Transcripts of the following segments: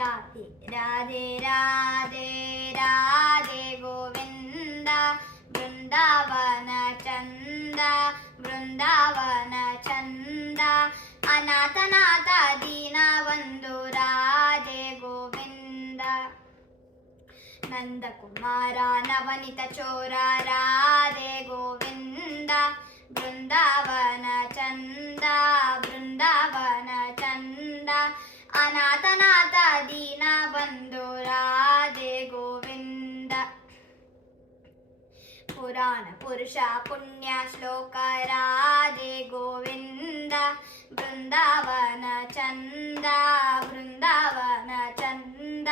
ರಾಧೆ ರಾಧೆ ರಾಧೆ ರಾಧೆ ಗೋವಿಂದ ಬೃಂದಾವನ ಚಂದ ಬೃಂದಾವನ ಚಂದ ಅನಾಥನಾಥ ದೀನ ಬಂಧು ರಾಧೆ ಗೋವಿಂದ ನಂದಕುಮಾರ ನವನಿತ ಚೋರ ರಾಧೆ ಗೋವಿಂದ ಬೃಂದಾವನ ಚಂದ ಬೃಂದಾವನ ಚಂದ ಅನಾಥನಾಥ ದೀನ ಬಂಧು ರಾಧೆ ಗೋವಿಂದ ಪುರಾಣ ಪುರುಷ ಪುಣ್ಯ ಶ್ಲೋಕ ರಾಧೆ ಗೋವಿಂದ ಬೃಂದಾವನ ಚಂದ ಬೃಂದಾವನ ಚಂದ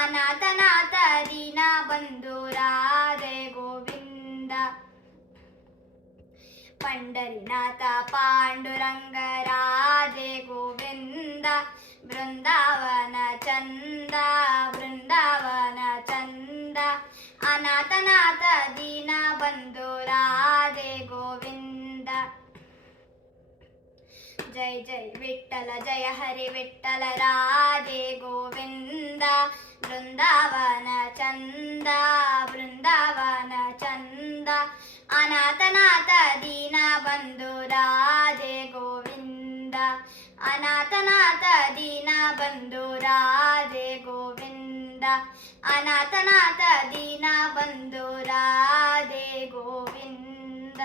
ಅನಾಥನಾಥ ದೀನ ಬಂಧು ರಾಧೆ ಗೋವಿಂದ ಪಂಡರಿನಾಥ ಪಾಂಡುರಂಗ ರಾಧೆ ಗೋವಿಂದ ಬೃಂದಾವನ ಚಂದ ಬೃಂದಾವನ ಚಂದ ಅನಾಥನಾಥ ದೀನ ಬಂಧು ರಾಧೆ ಗೋವಿಂದ ಜೈ ಜೈ ವಿಠ್ಠಲ ಜಯ ಹರಿ ವಿಠ್ಠಲ ರಾಧೆ ಗೋವಿಂದ ಬೃಂದಾವನ ಚಂದ ಬೃಂದಾವನ ಚಂದ ಅನಾಥನಾಥ ದೀನ ಬಂಧು ರಾಧೆ ಗೋವಿಂದ ಅನಾಥನಾಥ ದೀನ ಬಂಧು ರಾಧೆ ಗೋವಿಂದ ಅನಾಥನಾಥ ದೀನ ಬಂಧು ರಾಧೆ ಗೋವಿಂದ